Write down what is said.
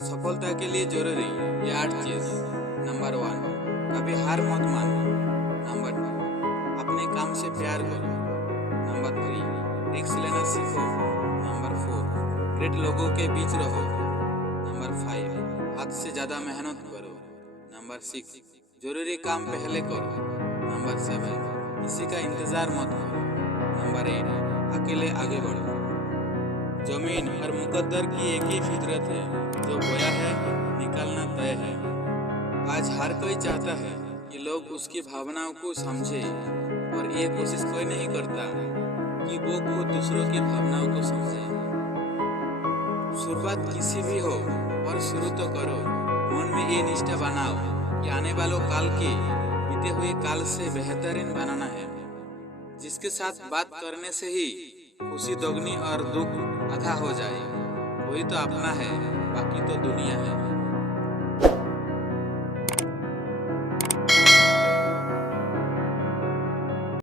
सफलता के लिए जरूरी ये 8 चीज। नंबर 1, कभी हार मत मानो। नंबर 2, अपने काम से प्यार करो। नंबर 3, रिस्क लेना सीखो। नंबर 4, ग्रेट लोगों के बीच रहो। नंबर 5, हद से ज़्यादा मेहनत करो। नंबर 6, जरूरी काम पहले करो। नंबर 7, किसी का इंतज़ार मत करो। नंबर 8, अकेले आगे बढ़ो। जमीन और मुकद्दर की एक ही फितरत है, जो बोया है निकालना तय है। आज हर कोई चाहता है कि लोग उसकी भावनाओं को समझे, और ये कोशिश कोई नहीं करता कि वो खुद दूसरों की भावनाओं को समझे। शुरुआत किसी भी हो, पर शुरू तो करो। मन में ये निष्ठा बनाओ कि आने वालों काल के बीते हुए काल से बेहतरीन बनाना है, जिसके साथ बात करने से ही खुशी दोगुनी और दुख आधा हो जाए। वही तो अपना है, बाकी तो दुनिया है।